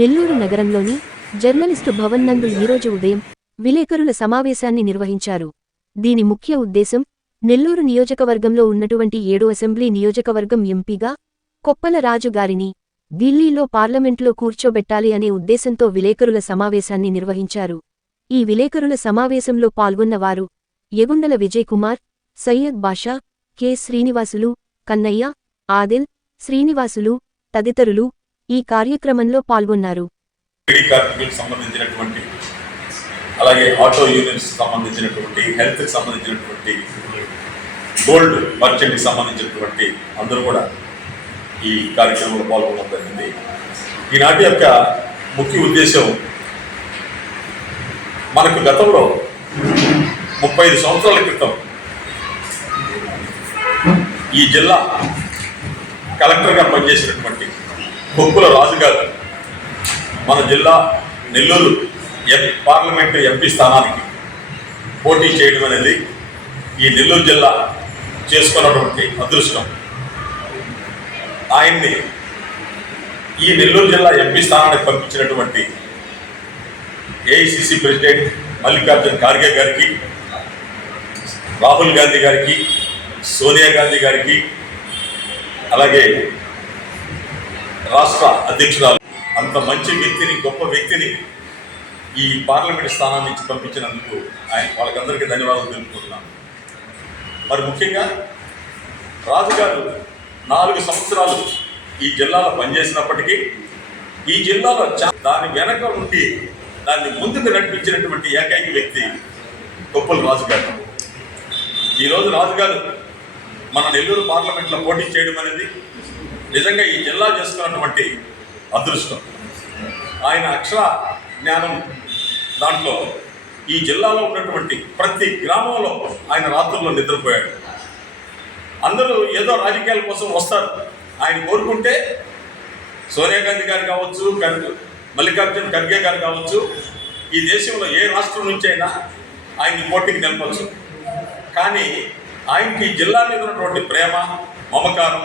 నెల్లూరు నగరంలోని జర్నలిస్టు భవన్ నందు ఈరోజు ఉదయం విలేకరుల సమావేశాన్ని నిర్వహించారు. దీని ముఖ్య ఉద్దేశం నెల్లూరు నియోజకవర్గంలో ఉన్నటువంటి ఏడు అసెంబ్లీ నియోజకవర్గం ఎంపీగా కొప్పల రాజు గారిని ఢిల్లీలో పార్లమెంట్లో కూర్చోబెట్టాలి అనే ఉద్దేశంతో విలేకరుల సమావేశాన్ని నిర్వహించారు. ఈ విలేకరుల సమావేశంలో పాల్గొన్నవారు ఎగుండల విజయ్ కుమార్ సయ్యద్ బాషా కె శ్రీనివాసులు కన్నయ్య ఆదిల్ శ్రీనివాసులు తదితరులు ఈ కార్యక్రమంలో పాల్గొన్నారు. సంబంధించినటువంటి అలాగే ఆటో యూనియన్స్ సంబంధించినటువంటి హెల్త్కి సంబంధించినటువంటి గోల్డ్ మర్చెంట్కి సంబంధించినటువంటి అందరూ కూడా ఈ కార్యక్రమంలో పాల్గొనడం జరిగింది. ఈనాటి యొక్క ముఖ్య ఉద్దేశం మనకు గతంలో ముప్పై ఐదు సంవత్సరాల క్రితం ఈ జిల్లా కలెక్టర్గా పనిచేసినటువంటి కొప్పుల రాజుగారు మన జిల్లా నెల్లూరు ఎం పార్లమెంటు ఎంపీ స్థానానికి పోటీ చేయడం అనేది ఈ నెల్లూరు జిల్లా చేసుకున్నటువంటి అదృష్టం. ఆయన్ని ఈ నెల్లూరు జిల్లా ఎంపీ స్థానానికి పంపించినటువంటి ఏఐసిసి ప్రెసిడెంట్ మల్లికార్జున్ ఖార్గే గారికి రాహుల్ గాంధీ గారికి సోనియా గాంధీ గారికి అలాగే రాష్ట్ర అధ్యక్షురాలు. అంత మంచి వ్యక్తిని గొప్ప వ్యక్తిని ఈ పార్లమెంట్ స్థానం నుంచి పంపించినందుకు ఆయన వాళ్ళకందరికీ ధన్యవాదాలు తెలుపుకుంటున్నాను. మరి ముఖ్యంగా రాజుగారు నాలుగు సంవత్సరాలు ఈ జిల్లాలో పనిచేసినప్పటికీ ఈ జిల్లాలో దాని వెనక ఉండి దాన్ని ముందుకు నడిపించినటువంటి ఏకైక వ్యక్తి కొప్పుల రాజుగారు. ఈరోజు రాజుగారు మన నెల్లూరు పార్లమెంట్లో పోటీ చేయడం అనేది నిజంగా ఈ జిల్లా చేసుకున్నటువంటి అదృష్టం. ఆయన అక్షర జ్ఞానం దాంట్లో ఈ జిల్లాలో ఉన్నటువంటి ప్రతి గ్రామంలో ఆయన రాత్రుల్లో నిద్రపోయాడు. అందరూ ఏదో రాజకీయాల కోసం వస్తారు. ఆయన కోరుకుంటే సోనియా గాంధీ గారు కావచ్చు మల్లికార్జున్ ఖర్గే గారు కావచ్చు ఈ దేశంలో ఏ రాష్ట్రం నుంచి అయినా ఆయన్ని పోటీకి నిలపచ్చు. కానీ ఆయనకి జిల్లా మీద ఉన్నటువంటి ప్రేమ మమకారం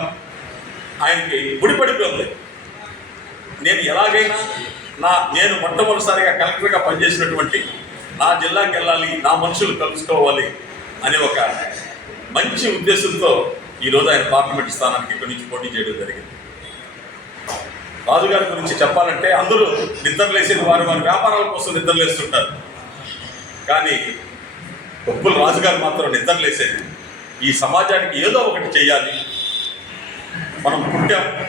ఆయనకి ముడిపడిపోయింది. నేను ఎలాగైనా నా నేను మొట్టమొదటిసారిగా కలెక్టర్గా పనిచేసినటువంటి నా జిల్లాకి వెళ్ళాలి నా మనుషులు కలుసుకోవాలి అనే ఒక మంచి ఉద్దేశంతో ఈరోజు ఆయన పార్లమెంట్ స్థానానికి ఇక్కడి నుంచి పోటీ చేయడం జరిగింది. రాజుగారి గురించి చెప్పాలంటే అందరూ నిద్రలేసేది వారి వారి వ్యాపారాల కోసం నిద్రలేస్తుంటారు. కానీ ఒప్పుల రాజుగారు మాత్రం నిద్రలేసేది. ఈ సమాజానికి ఏదో ఒకటి చేయాలి మనం పుట్టాం.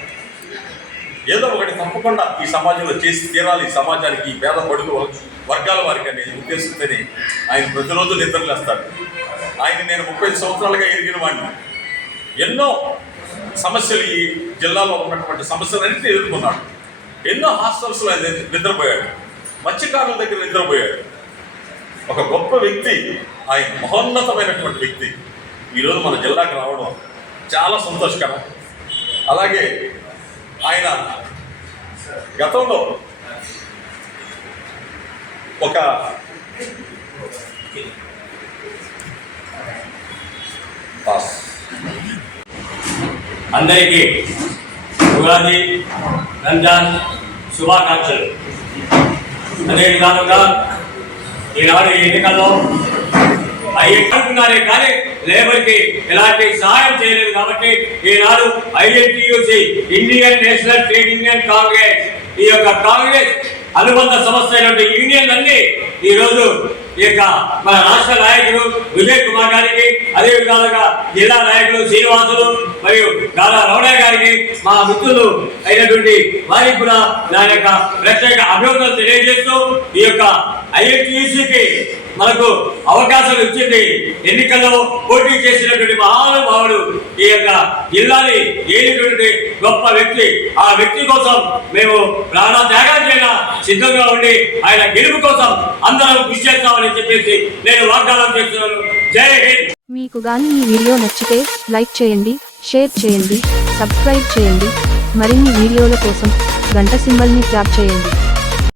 ఏదో ఒకటి తప్పకుండా ఈ సమాజంలో చేసి తీరాలి. ఈ సమాజానికి ఈ పేద పడుగు వర్గాల వారికి అనే ఉద్దేశంతోనే ఆయన ప్రతిరోజు నిద్రలేస్తాడు. ఆయన నేను ముప్పై సంవత్సరాలుగా ఎరిగిన వాడిని. ఎన్నో సమస్యలు ఈ జిల్లాలో ఉన్నటువంటి సమస్యలన్నింటినీ ఎదుర్కొన్నాడు. ఎన్నో హాస్టల్స్లో ఆయన నిద్రపోయాడు. మత్స్యకారుల దగ్గర నిద్రపోయాడు. ఒక గొప్ప వ్యక్తి ఆయన మహోన్నతమైనటువంటి వ్యక్తి. ఈరోజు మన జిల్లాకు రావడం చాలా సంతోషకరం. అలాగే ఆయన గతంలో ఒక పాస్ అందరికీ ఉగాది రంజాన్ శుభాకాంక్షలు. అదే విధానంగా ఈనాడు ఎన్నికల్లో అయ్యనుకున్నారే కానీ లేబర్కి ఎలాంటి సహాయం చేయలేదు కాబట్టి ఈనాడు INTUC Indian National Trade Union Congress ఈ యొక్క కాంగ్రెస్ అనుబంధ సంస్థ అయినటువంటి యూనియన్ అన్ని ఈ రోజు ఈ యొక్క మన రాష్ట్ర నాయకుడు విజయ్ కుమార్ గారికి అదే విధాలుగా జిల్లా నాయకులు శ్రీనివాసులు మరియు గాలా రమణయ్య గారికి మా మిత్రులు అయినటువంటి వారికి కూడా నా యొక్క ప్రత్యేక అభివృద్ధి తెలియజేస్తూ ఈ యొక్క ఐఎన్టీసీకి మనకు అవకాశం ఇచ్చింది. ఎన్నికల్లో పోటీ చేసినటువంటి మహానుభావుడు ఈ యొక్క జిల్లాని ఏలినటువంటి గొప్ప వ్యక్తి. ఆ వ్యక్తి కోసం మేము ప్రాణ త్యాగం చేయడం సిద్ధంగా ఉండి ఆయన గెలుపు కోసం అందరం కృషి చేస్తామని చెప్పేసి నేను వాగ్దానం చేస్తున్నాను. జై హింద్! మీకు గాని ఈ వీడియో నచ్చితే లైక్ చేయండి షేర్ చేయండి సబ్స్క్రైబ్ చేయండి. మరిన్ని వీడియోల కోసం గంట సింబల్ని ట్యాప్ చేయండి.